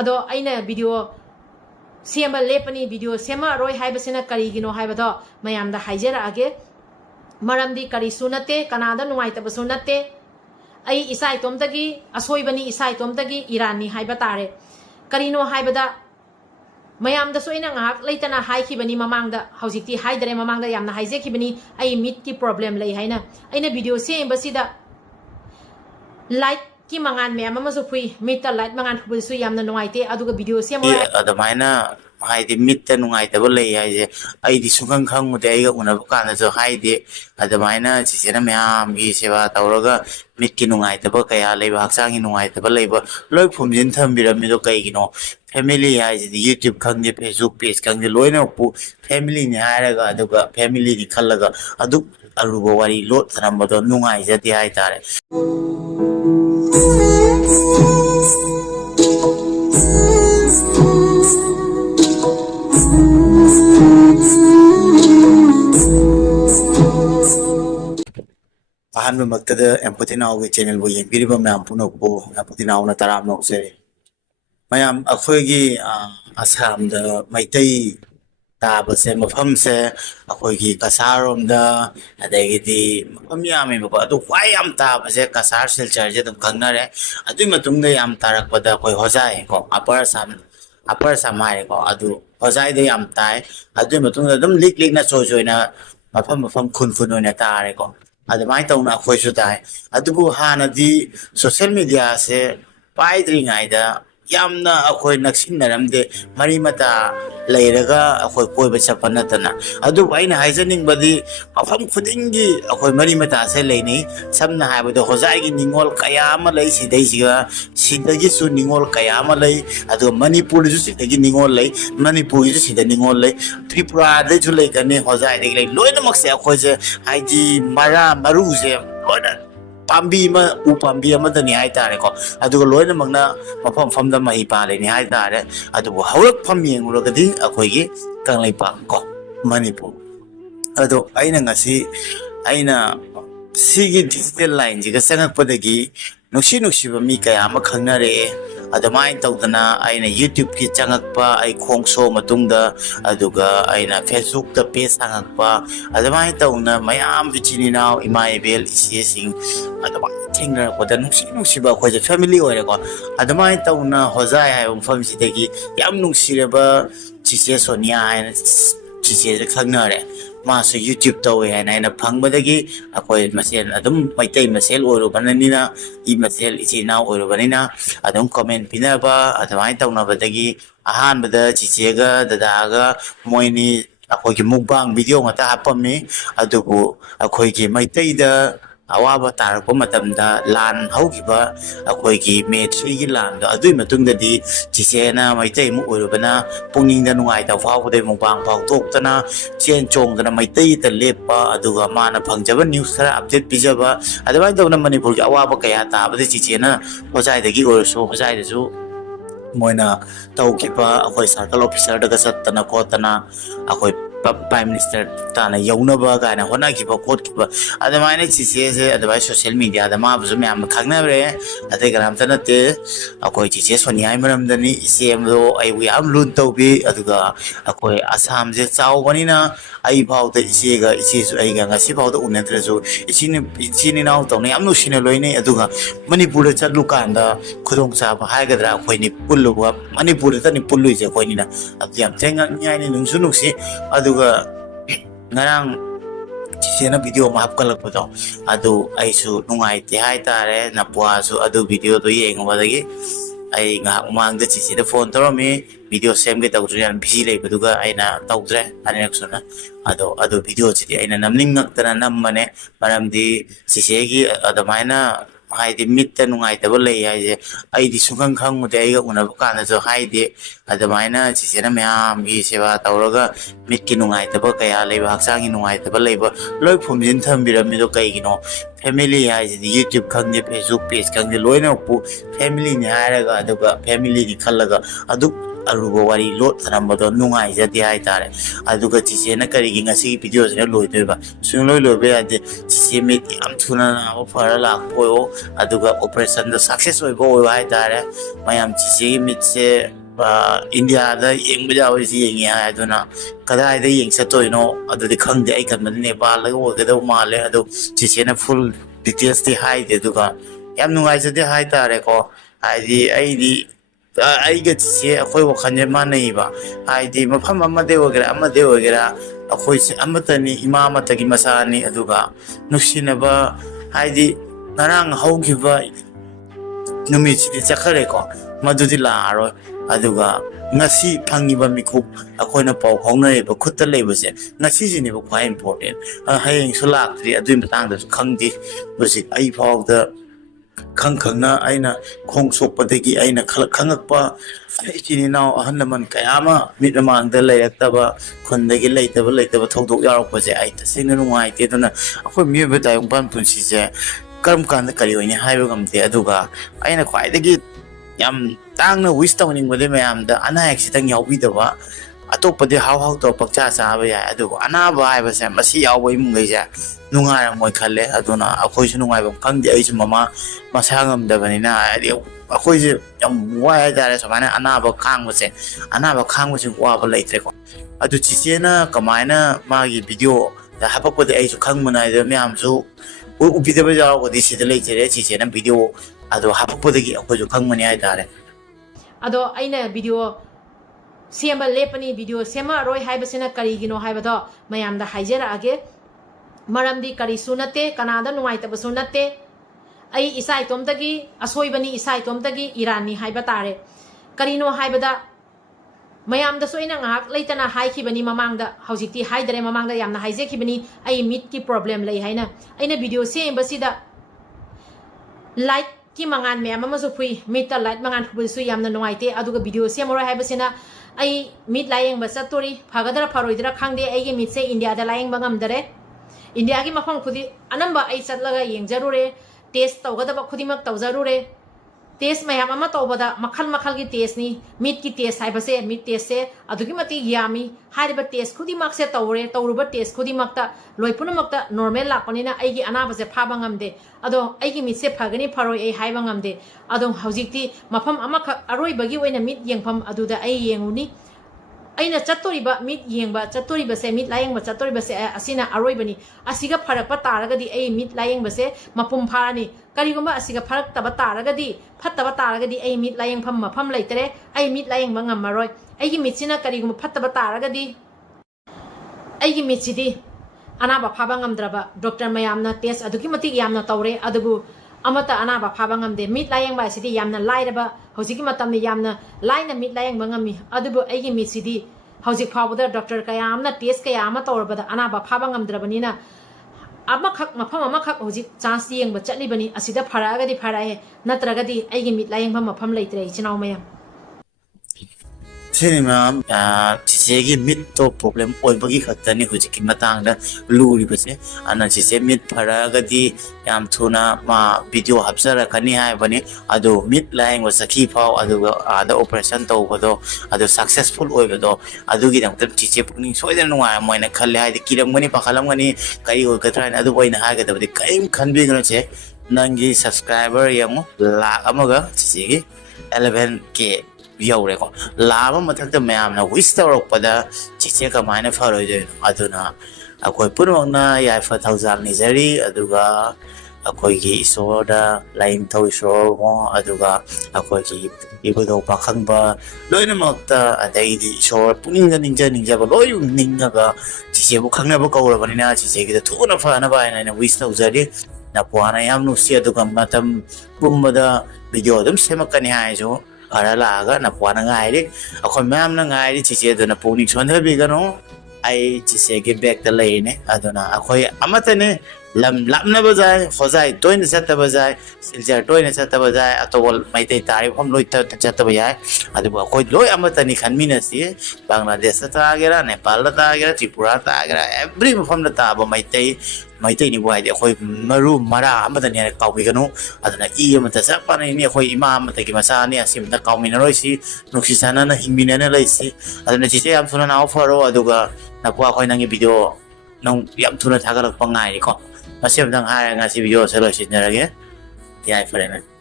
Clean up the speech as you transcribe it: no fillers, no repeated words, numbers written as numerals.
ꯑꯗꯣ ꯑꯩꯅ ꯚꯤꯗꯤꯑꯣ ꯁꯦꯝꯕ ꯂꯦꯞꯄꯅꯤ ꯚꯤꯗꯤꯑꯣ ꯁꯦꯝꯃꯔꯣꯏ ꯍꯥꯏꯕꯁꯤꯅ ꯀꯔꯤꯒꯤꯅꯣ ꯍꯥꯏꯕꯗꯣ ꯃꯌꯥꯝꯗ ꯍꯥꯏꯖꯔꯛꯑꯒꯦ ꯃꯔꯝꯗꯤ ꯀꯔꯤꯁꯨ ꯅꯠꯇꯦ ꯀꯅꯥꯗ ꯅꯨꯡꯉꯥꯏꯇꯕꯁꯨ ꯅꯠꯇꯦ ꯑꯩ ꯏꯁꯥ ꯏꯇꯣꯝꯇꯒꯤ ꯑꯁꯣꯏꯕꯅꯤ ꯏꯁꯥ ꯏꯇꯣꯝꯇꯒꯤ ꯏꯔꯥꯟꯅꯤ ꯍꯥꯏꯕ ꯇꯥꯔꯦ ꯀꯔꯤꯅꯣ ꯍꯥꯏꯕꯗ ꯃꯌꯥꯝꯗꯁꯨ ꯑꯩꯅ ꯉꯥꯏꯍꯥꯛ ꯂꯩꯇꯅ ꯍꯥꯏꯈꯤꯕꯅꯤ ꯃꯃꯥꯡꯗ ꯍꯧꯖꯤꯛꯇꯤ ꯍꯥꯏꯗꯔꯦ ꯃꯃꯥꯡꯗ ꯌꯥꯝꯅ ꯍꯥꯏꯖꯈꯤꯕꯅꯤ ꯑꯩ ꯃꯤꯠꯀꯤ ꯄ꯭ꯔꯣꯕ꯭ꯂꯦꯝ ꯂꯩ ꯍꯥꯏꯅ ꯑꯩꯅ ꯚꯤꯗꯤꯑꯣ ꯁꯦꯝꯕꯁꯤꯗ ꯂꯥꯏꯠꯀꯤ ꯃꯉꯥꯟ ꯃꯌꯥꯝ ꯑꯃꯁꯨ ꯐꯨꯏ ꯃꯤꯠꯇ ꯂꯥꯏꯠ ꯃꯉꯥꯟ ꯐꯨꯕꯁꯨ ꯌꯥꯝꯅ ꯅꯨꯡꯉꯥꯏꯇꯦ ꯑꯗꯨꯒ ꯚꯤꯗꯤꯑꯣ ꯁꯦꯝꯃꯣ ꯑꯗꯨꯃꯥꯏꯅ ꯍꯥꯏꯗꯤ ꯃꯤꯠꯇ ꯅꯨꯡꯉꯥꯏꯇꯕ ꯂꯩ ꯍꯥꯏꯁꯦ ꯑꯩꯗꯤ ꯁꯨꯡꯈꯪ ꯈꯪꯉꯨꯗꯦ ꯑꯩꯒ ꯎꯅꯕ ꯀꯥꯟꯗꯁꯨ ꯍꯥꯏꯗꯦ ꯑꯗꯨꯃꯥꯏꯅ ꯆꯤꯆꯦꯅ ꯃꯌꯥꯝꯒꯤ ꯁꯦꯕꯥ ꯇꯧꯔꯒ ꯃꯤꯠꯀꯤ ꯅꯨꯡꯉꯥꯏꯇꯕ ꯀꯌꯥ ꯂꯩꯕ ꯍꯛꯆꯥꯡꯒꯤ ꯅꯨꯡꯉꯥꯏꯇꯕ ꯂꯩꯕ ꯂꯣꯏ ꯐꯨꯝꯖꯤꯟ ꯊꯝꯕꯤꯔꯝꯃꯤꯗꯣ ꯀꯩꯒꯤꯅꯣ ꯐꯦꯃꯤꯂꯤ ꯍꯥꯏꯁꯤꯗꯤ ꯌꯨꯇ꯭ꯌꯨꯕ ꯈꯪꯗꯦ ꯐꯦꯁꯕꯨꯛ ꯄꯦꯖ ꯈꯪꯗꯦ ꯂꯣꯏꯅꯃꯛꯄꯨ ꯐꯦꯃꯤꯂꯤꯅꯤ ꯍꯥꯏꯔꯒ ꯑꯗꯨꯒ ꯐꯦꯃꯤꯂꯤꯒꯤ ꯈꯜꯂꯒ ꯑꯗꯨꯛ ꯑꯔꯨꯕ ꯋꯥꯔꯤ ꯂꯣꯠ ꯊꯝꯕꯗꯣ ꯅꯨꯡꯉꯥꯏꯖꯗꯦ ꯍꯥꯏꯇꯥꯔꯦ ꯑꯍꯥꯟꯕꯃꯛꯇꯗ ꯑꯦꯝꯄꯣꯇꯤꯅꯥꯎꯒꯤ ꯆꯦꯅꯦꯜꯕꯨ ꯌꯦꯡꯕꯤꯔꯤꯕ ꯃꯌꯥꯝ ꯄꯨꯝꯅꯃꯛꯄꯨ ꯑꯦꯝꯄꯣꯇꯤꯅꯥꯎꯅ ꯇꯔꯥꯝꯅ ꯑꯣꯛꯆꯔꯤ ꯃꯌꯥꯝ ꯑꯩꯈꯣꯏꯒꯤ ꯑꯁꯥꯝꯗ ꯃꯩꯇꯩ ꯇꯥꯕꯁꯦ ꯃꯐꯝꯁꯦ ꯑꯩꯈꯣꯏꯒꯤ ꯀꯁꯥꯔꯔꯣꯝꯗ ꯑꯗꯒꯤꯗꯤ ꯃꯐꯝ ꯌꯥꯝꯃꯦꯕꯀꯣ ꯑꯗꯨ ꯈ꯭ꯋꯥꯏ ꯌꯥꯝ ꯇꯥꯕꯁꯦ ꯀꯁꯥꯔ ꯁꯤꯜꯆꯔꯁꯦ ꯑꯗꯨꯝ ꯈꯪꯅꯔꯦ ꯑꯗꯨꯏ ꯃꯇꯨꯡꯗ ꯌꯥꯝ ꯇꯥꯔꯛꯄꯗ ꯑꯩꯈꯣꯏ ꯍꯣꯖꯥꯏ ꯀꯣ ꯑꯞꯄꯔ ꯑꯁꯥꯝ ꯍꯥꯏꯔꯦꯀꯣ ꯑꯗꯨ ꯍꯣꯖꯥꯏꯗ ꯌꯥꯝ ꯇꯥꯏ ꯑꯗꯨꯏ ꯃꯇꯨꯡꯗ ꯑꯗꯨꯝ ꯂꯤꯛ ꯂꯤꯛꯅ ꯆꯣꯏ ꯆꯣꯏꯅ ꯃꯐꯝ ꯈꯨꯟ ꯑꯣꯏꯅ ꯇꯥꯔꯦꯀꯣ ꯑꯗꯨꯃꯥꯏꯅ ꯇꯧꯅ ꯑꯩꯈꯣꯏꯁꯨ ꯇꯥꯏ ꯑꯗꯨꯕꯨ ꯍꯥꯟꯅꯗꯤ ꯁꯣꯁꯤꯌꯦꯜ ꯃꯤꯗꯤꯌꯥꯁꯦ ꯄꯥꯏꯗ꯭ꯔꯤꯉꯩꯗ ꯌꯥꯝꯅ ꯑꯩꯈꯣꯏ ꯅꯛꯁꯤꯟꯅꯔꯝꯗꯦ ꯃꯔꯤ ꯃꯇꯥ ꯂꯩꯔꯒ ꯑꯩꯈꯣꯏ ꯀꯣꯏꯕ ꯆꯠꯄ ꯅꯠꯇꯅ ꯑꯗꯨꯕꯨ ꯑꯩꯅ ꯍꯥꯏꯖꯅꯤꯡꯕꯗꯤ ꯃꯐꯝ ꯈꯨꯗꯤꯡꯒꯤ ꯑꯩꯈꯣꯏ ꯃꯔꯤ ꯃꯇꯥꯁꯦ ꯂꯩꯅꯩ ꯁꯝꯅ ꯍꯥꯏꯔꯕꯗ ꯍꯣꯖꯥꯏꯒꯤ ꯅꯤꯡꯉꯣꯜ ꯀꯌꯥ ꯑꯃ ꯂꯩ ꯁꯤꯗꯒꯤꯁꯨ ꯅꯤꯡꯉꯣꯜ ꯀꯌꯥ ꯑꯃ ꯂꯩ ꯑꯗꯨꯒ ꯃꯅꯤꯄꯨꯔꯗꯁꯨ ꯁꯤꯗꯒꯤ ꯅꯤꯡꯉꯣꯜ ꯂꯩ ꯃꯅꯤꯄꯨꯔꯒꯤꯁꯨ ꯁꯤꯗ ꯅꯤꯡꯉꯣꯜ ꯂꯩ ꯇ꯭ꯔꯤꯄꯨꯔꯥꯗꯩꯁꯨ ꯂꯩꯒꯅꯤ ꯍꯣꯖꯥꯏꯗꯒꯤ ꯂꯩ ꯂꯣꯏꯅꯃꯛꯁꯦ ꯑꯩꯈꯣꯏꯁꯦ ꯍꯥꯏꯗꯤ ꯃꯔꯨꯁꯦ ꯂꯣꯏꯅ ꯎ ꯄꯥꯝꯕꯤ ꯑꯃꯗꯅꯤ ꯍꯥꯏꯇꯥꯔꯦꯀꯣ ꯑꯗꯨꯒ ꯂꯣꯏꯅꯃꯛꯅ ꯃꯐꯝꯗ ꯃꯍꯩ ꯄꯥꯜꯂꯤꯅꯤ ꯍꯥꯏꯇꯥꯔꯦ ꯑꯗꯨꯕꯨ ꯍꯧꯔꯛꯐꯝ ꯌꯦꯡꯂꯨꯔꯒꯗꯤ ꯑꯩꯈꯣꯏꯒꯤ ꯀꯪꯂꯩꯄꯥꯛ ꯀꯣ ꯃꯅꯤꯄꯨꯔ ꯑꯗꯣ ꯑꯩꯅ ꯁꯤꯒꯤ ꯗꯤꯖꯤꯇꯦꯜ ꯂꯥꯏꯟꯁꯤꯒ ꯆꯪꯉꯛꯄꯗꯒꯤ ꯅꯨꯡꯁꯤꯕ ꯃꯤ ꯀꯌా ꯑꯃ ꯈꯪꯅꯔꯛꯑꯦ ꯑꯗꯨꯃꯥꯏꯅ ꯇꯧꯗꯅ ꯑꯩꯅ ꯌꯨꯇ꯭ꯌꯨꯕꯀꯤ ꯆꯪꯉꯛꯄ ꯑꯩ ꯈꯣꯡꯁꯣ ꯃꯇꯨꯡꯗ ꯑꯗꯨꯒ ꯑꯩꯅ ꯐꯦꯁꯕꯨꯛꯇ ꯄꯦꯖ ꯍꯥꯡꯉꯛꯄ ꯑꯗꯨꯃꯥꯏꯅ ꯇꯧꯅ ꯃꯌꯥꯝ ꯏꯆꯤꯟ ꯏꯅꯥꯎ ꯏꯃꯥ ꯏꯕꯦꯜ ꯏꯆꯦꯁꯤꯡ ꯑꯗꯨꯃꯥꯏꯅ ꯊꯦꯡꯅꯔꯛꯄꯗ ꯅꯨꯡꯁꯤꯕ ꯑꯩꯈꯣꯏꯁꯦ ꯐꯦꯃꯤꯂꯤ ꯑꯣꯏꯔꯦꯀꯣ ꯑꯗꯨꯃꯥꯏꯅ ꯇꯧꯅ ꯍꯣꯖꯥꯏ ꯍꯥꯏꯕ ꯃꯐꯝꯁꯤꯗꯒꯤ ꯌꯥꯝ ꯅꯨꯡꯁꯤꯔꯕ ꯆꯤꯆꯦ ꯁꯣꯅꯤꯌꯥ ꯍꯥꯏꯅ ꯆꯤꯆꯦꯁꯦ ꯈꯪꯅꯔꯦ ꯃꯥꯁꯨ ꯌꯨꯇ꯭ꯌꯨꯕ ꯇꯧꯋꯦ ꯍꯥꯏꯅ ꯑꯩꯅ ꯐꯪꯕꯗꯒꯤ ꯑꯩꯈꯣꯏ ꯃꯁꯦꯟ ꯑꯗꯨꯝ ꯃꯩꯇꯩ ꯃꯁꯦꯜ ꯑꯣꯏꯔꯨꯕꯅꯤꯅ ꯃꯁꯦꯜ ꯏꯆꯤꯜ ꯏꯅꯥꯎ ꯑꯣꯏꯔꯨꯕꯅꯤꯅ ꯑꯗꯨꯝ ꯀꯣꯃꯦꯟ ꯄꯤꯅꯕ ꯑꯗꯨꯃꯥꯏꯅ ꯇꯧꯅꯕꯗꯒꯤ ꯑꯍꯥꯟꯕꯗ ꯆꯤꯆꯦꯒ ꯗꯗꯥꯒ ꯃꯣꯏꯅꯤ ꯑꯩꯈꯣꯏꯒꯤ ꯃꯨꯛꯕꯥꯡ ꯚꯤꯗꯤꯑꯣ ꯉꯥꯛꯇ ꯍꯥꯞꯄꯝꯃꯤ ꯑꯗꯨꯕꯨ ꯑꯩꯈꯣꯏꯒꯤ ꯃꯩꯇꯩꯗ ꯑꯋꯥꯕ ꯇꯥꯔꯛꯄ ꯃꯇꯝꯗ ꯂꯥꯟ ꯍꯧꯈꯤꯕ ꯑꯩꯈꯣꯏꯒꯤ ꯃꯦ 3ꯒꯤ ꯂꯥꯟꯗꯣ ꯑꯗꯨꯏ ꯃꯇꯨꯡꯗꯗꯤ ꯆꯤꯆꯦꯅ ꯃꯩꯇꯩ ꯑꯃ ꯑꯣꯏꯔꯨꯕꯅ ꯄꯨꯛꯅꯤꯡꯗ ꯅꯨꯡꯉꯥꯏꯇꯕ ꯐꯥꯎꯕꯗꯩ ꯃꯨꯛꯕꯥꯡ ꯐꯥꯎꯊꯣꯛꯇꯅ ꯆꯦꯟ ꯆꯣꯡꯗꯅ ꯃꯩꯇꯩꯗ ꯂꯦꯞꯄ ꯑꯗꯨꯒ ꯃꯥꯅ ꯐꯪꯖꯕ ꯅ꯭ꯌꯨꯁ ꯈꯔ ꯑꯞꯗꯦꯠ ꯄꯤꯖꯕ ꯑꯗꯨꯃꯥꯏꯅ ꯇꯧꯅ ꯃꯅꯤꯄꯨꯔꯒꯤ ꯑꯋꯥꯕ ꯀꯌꯥ ꯇꯥꯕꯗ ꯆꯤꯆꯦꯅ ꯍꯣꯖꯥꯏꯗꯒꯤ ꯑꯣꯏꯔꯁꯨ ꯍꯣꯖꯥꯏꯗꯁꯨ ꯃꯣꯏꯅ ꯇꯧꯈꯤꯕ ꯑꯩꯈꯣꯏ ꯁꯥꯔꯀꯜ ꯑꯣꯐꯤꯁꯔꯗꯒ ꯆꯠꯇꯅ ꯈꯣꯠꯇꯅ ꯑꯩꯈꯣꯏ ꯄ꯭ꯔꯥꯏꯝ ꯃꯤꯅꯤꯁꯇꯔ ꯇꯥꯅ ꯌꯧꯅꯕ ꯀꯥꯏꯅ ꯍꯣꯠꯅꯈꯤꯕ ꯈꯣꯠꯈꯤꯕ ꯑꯗꯨꯃꯥꯏꯅ ꯆꯤꯆꯦꯁꯦ ꯑꯗꯨꯃꯥꯏꯅ ꯁꯣꯁꯤꯌꯦꯜ ꯃꯤꯗꯤꯌꯥꯗ ꯃꯥꯕꯨꯁꯨ ꯃꯌꯥꯝꯅ ꯈꯪꯅꯔꯦ ꯑꯇꯩ ꯀꯅꯥꯝꯇ ꯅꯠꯇꯦ ꯑꯩꯈꯣꯏ ꯆꯤꯆꯦ ꯁꯣꯅꯤꯌꯥꯒꯤ ꯃꯔꯝꯗꯅꯤ ꯏꯆꯦ ꯑꯃꯗꯣ ꯑꯩꯕꯨ ꯌꯥꯝ ꯂꯨꯅ ꯇꯧꯕꯤ ꯑꯗꯨꯒ ꯑꯩꯈꯣꯏ ꯑꯁꯥꯝꯁꯦ ꯆꯥꯎꯕꯅꯤ나 ꯑꯩ ꯐꯥꯎꯗ ꯏꯆꯦꯁꯨ ꯑꯩꯒ ꯉꯁꯤ ꯐꯥꯎꯗ ꯎꯅꯗ꯭ꯔꯁꯨ ꯏꯆꯤꯟ ꯏꯅꯥꯎ ꯇꯧꯅ ꯌꯥꯝ ꯅꯨꯡꯁꯤꯅ ꯂꯣꯏꯅꯩ ꯑꯗꯨꯒ ꯃꯅꯤꯄꯨꯔꯗ ꯆꯠꯂꯨꯀꯥꯟꯗ ꯈꯨꯗꯣꯡꯆꯥꯕ ꯍꯥꯏꯒꯗ꯭ꯔꯥ ꯑꯩꯈꯣꯏꯅꯤ ꯄꯨꯜꯂꯨꯕ ꯃꯅꯤꯄꯨꯔꯗꯇꯅꯤ ꯄꯨꯜꯂꯨꯏꯁꯦ ꯑꯩꯈꯣꯏꯅꯤꯅ ꯑꯗꯨ ꯌꯥꯝ ꯊꯦꯡꯅꯅꯤꯡꯉꯥꯏꯅꯤ ꯅꯨꯡꯁꯤ ꯑꯗꯨꯒ ꯉꯔꯥꯡ ꯆꯤꯆꯦꯅ ꯚꯤꯗꯤꯑꯣ ꯑꯃ ꯍꯥꯞꯀꯠꯂꯛꯄꯗꯣ ꯑꯗꯨ ꯑꯩꯁꯨ ꯅꯨꯡꯉꯥꯏꯇꯦ ꯍꯥꯏꯇꯥꯔꯦ ꯅꯄꯨꯋꯥꯁꯨ ꯑꯗꯨ ꯚꯤꯗꯤꯑꯣꯗꯣ ꯌꯦꯡꯉꯨꯕꯗꯒꯤ ꯑꯩ ꯉꯥꯏꯍꯥꯛ ꯃꯃꯥꯡꯗ ꯆꯤꯆꯦꯗ ꯐꯣꯟ ꯇꯧꯔꯝꯃꯤ ꯚꯤꯗꯤꯑꯣ ꯁꯦꯝꯒꯦ ꯇꯧꯗ꯭ꯔꯦ ꯌꯥꯝ ꯕꯤꯖꯤ ꯂꯩꯕꯗꯨꯒ ꯑꯩꯅ ꯇꯧꯗ꯭ꯔꯦ ꯑꯅꯤꯔꯛ ꯁꯨꯅ ꯑꯗꯨ ꯚꯤꯗꯤꯑꯣꯁꯤꯗꯤ ꯑꯩꯅ ꯅꯝꯅꯤꯡꯉꯛꯇꯅ ꯅꯝꯕꯅꯦ ꯃꯔꯝꯗꯤ ꯆꯤꯆꯦꯒꯤ ꯑꯗꯨꯃꯥꯏꯅ ꯍꯥꯏꯗꯤ ꯃꯤꯠꯇ ꯅꯨꯡꯉꯥꯏꯇꯕ ꯂꯩ ꯍꯥꯏꯁꯦ ꯑꯩꯗꯤ ꯁꯨꯡꯈꯪ ꯈꯪꯉꯨꯗꯦ ꯑꯩꯒ ꯎꯅꯕ ꯀꯥꯟꯗꯁꯨ ꯍꯥꯏꯗꯦ ꯑꯗꯨꯃꯥꯏꯅ ꯆꯤꯆꯦꯅ ꯃꯌꯥꯝꯒꯤ ꯁꯦꯕꯥ ꯇꯧꯔꯒ ꯃꯤꯠꯀꯤ ꯅꯨꯡꯉꯥꯏꯇꯕ ꯀꯌꯥ ꯂꯩꯕ ꯍꯛꯆꯥꯡꯒꯤ ꯅꯨꯡꯉꯥꯏꯇꯕ ꯂꯩꯕ ꯂꯣꯏ ꯐꯨꯝꯖꯤꯟ ꯊꯝꯕꯤꯔꯝꯃꯤꯗꯣ ꯀꯩꯒꯤꯅꯣ ꯐꯦꯃꯤꯂꯤ ꯍꯥꯏꯁꯤꯗꯤ ꯌꯨꯇ꯭ꯌꯨꯕ ꯈꯪꯗꯦ ꯐꯦꯁꯕꯨꯛ ꯄꯦꯖ ꯈꯪꯗꯦ ꯂꯣꯏꯅꯃꯛꯄꯨ ꯐꯦꯃꯤꯂꯤꯅꯤ ꯍꯥꯏꯔꯒ ꯑꯗꯨꯒ ꯐꯦꯃꯤꯂꯤꯒꯤ ꯈꯜꯂꯒ ꯑꯗꯨꯛ aruba wari lot sanamado nungai jadi hai tare aduga chise na kari gi ngasi video sina loi ba sung loi be ade chise mit am thuna na phara la ko aduga operation da success oi bo hai tare mayam chise mit se India da yeng bija oi si yeng ya aduna kada da yeng sa toy no adu de khang de ai kan man Nepal la wo da ma le adu chise na full details ti hai de duga yam nungai jadi hai tare ko ai di ai ga chise akhoi wa khanje ma nei ba ai di mafam amade wagera akhoi se amatani imama tagi masani aduga nusina ba ai di narang haugi ba numi chiti chakhare ko madudi la aro aduga ngasi phangi ba mikhup akhoi na pau khongnai ba khutta leiba se ngasi jini ba quite important hayeng sulak tri adui matang da khangdi busi ai phau da khangna aina khong sokpadagi aina khangakpa chini naw ahannaman kayama mitramang da layataba khondagi leitaba thodok yarak pa je ai tasina nungai te dona akhoi mibe tayong ban punsi je karam kan da kari oine haiba gamte aduga aina khwaidagi yam tangna wish tawning bode mayam da ana accident yawbi dawa atopade how to pakcha sa ba ya aduga ana ba ai ba se masi yawbai mungai ja nungai moi khalle aduna akhoi su nungai ba khangdi ai su mama masangam da bani na akhoi je yam wai da re samana anaba khangbu se wa ba laitre ko adu chisena kamaina magi video da hapapode ai su khangmana da myam su ubida ba jaw ko disi de laitre chisena video adu hapapode gi akhoi su khangmani ai da re ado aina video sema lepani video sema roi haibasina karigino haibado mayamda haijera age maramdi kari sunate kanada nuai ta sunate ai isai tomtagi asoi bani isai tomtagi irani haiba tare karino haibada mayamda soina ngak leitana haiki bani mamangda haujikti haidare mamangda yamna haije ki bani ai mit ki problem lei haina aina video se embasida light ki mangan me ama so pui mita light mangan phubul su yamna nuai te aduga video se moro haibasina ai mit layeng ba satori phagadara pharoidara khangde ai ge mit se India da layeng bangam dare India ki mafam khudi anamba ai chatlaga yeng jarure test tawgada ba khudi mak tawjarure test mayam ama tawbada makhal gi test ni mit ki test hai base mit test se adugi mati yami hariba test khudi mak se tawruba test khudi makta loipuna makta normal lakpanina ai gi ana base pha bangam de ado ai gi mit se phagani pharoi ai hai bangam de ado haujikti mafam ama aroi bagi oina mit yengpham aduda ai yenguni aina chatoriba mit yengba chatoriba se mit layengba chatoriba se asina aroibani asiga pharakpa taragadi ai mit layengba se mapum pharani karigomba asiga pharak taba taragadi phattaba taragadi ai mit layeng pham mafam leitere ai mit layengba ngamaroi ai gi mitsina karigomba phattaba taragadi ai gi mitsidi anaba phaba ngamdraba doctor mayamna test aduki mati yamna tawre adubu amata anaba phaba ngamde mit layengba asidi yamna lairaba hojiki matamni yamna laina mit layengba ngami adubu aigi mitsidi hojik phawda doctor kaya amna test kaya ama tawrabada anaba phaba ngamdrabanina amakak mafam amakak hojik chance yengba chatlibani asida pharagadi pharae natragadi aigi mit layengba mafam leitre ichinau mayam Cinema chisegi mit to problem oi bagi khatani hujiki matang da luri base ana chise mit pharagadi yam thuna ma video hapsara kani hai bani ado mit lying was sakhi phau ado ada operation to bodo ado successful oi bodo ado gi dang tam chise puni soida nuwa moina khalle hai kiram gani pakhalam gani kai oi kathra ado boina ha ga da kai khanbi gana che nangi subscriber yang la amaga chise 11k yau reko lama matak ta mayam na wish tawrok pada chiche ka maina faroi de aduna akoi punwang na yai fa thousand ni jari aduga akoi gi isoda lain thoi so mo aduga akoi gi ibudo pakhang ba loina makta adai di so puning ninja ba loyu ninga ga chiche bu khangna ba kawra bani na chiche gi da thuna fa na ba na wish taw jari na puana yam nu sia aduga matam bumbada video dum semakani hai jo Arala aga na puana ngai ri akoi mam na ngai ri chiche do na poni chon ha bi gano ai chise ge back ta lai ne aduna akoi amata ne lam na bajai khojai toin sa ta bajai silja toin sa ta bajai atol mai tai tari phom loi ta cha ta bajai adu akoi loi amata ni khan mina si bangladesh ta agera nepal ta agera tripura ta agera every phom ta ba mai tai ꯃꯩꯇꯩꯅꯤꯕꯨ ꯍꯥꯏꯗꯤ ꯑꯩꯈꯣꯏ ꯃꯔꯨ ꯃꯔꯥ ꯑꯃꯗꯅꯤ ꯍꯥꯏꯅ ꯀꯥꯎꯕꯤꯒꯅꯨ ꯑꯗꯨꯅ E ꯑꯃꯇ ꯆꯞ ꯃꯥꯟꯅꯩꯅꯤ ꯑꯩꯈꯣꯏ ꯏꯃꯥ ꯑꯃꯇꯒꯤ ꯃꯆꯥꯅꯤ ꯑꯁꯤꯃꯇ ꯀꯥꯎꯃꯤꯟꯅꯔꯣꯏꯁꯤ ꯅꯨꯡꯁꯤ ꯆꯥꯟꯅꯅ ꯍꯤꯡꯃꯤꯟꯅꯅ ꯂꯩꯁꯤ ꯑꯗꯨꯅ ꯆꯤꯆꯦ ꯌꯥꯝ ꯊꯨꯅ ꯅꯥꯎ ꯐꯔꯣ ꯑꯗꯨꯒ ꯅꯄꯨ ꯑꯩꯈꯣꯏ ꯅꯪꯒꯤ ꯚꯤꯗꯤꯑꯣ ꯅꯪ ꯌꯥꯝ ꯊꯨꯅ ꯊꯥꯒꯠꯂꯛꯄ ꯉꯥꯏꯔꯤꯀꯣ ꯃꯁꯤ ꯑꯃꯇꯪ ꯍꯥꯏꯔꯒ ꯉꯁꯤ ꯚꯤꯗꯤꯑꯣꯁꯦ ꯂꯣꯏꯁꯤꯟꯖꯔꯒꯦ ꯌꯥꯏ ꯐꯔꯦ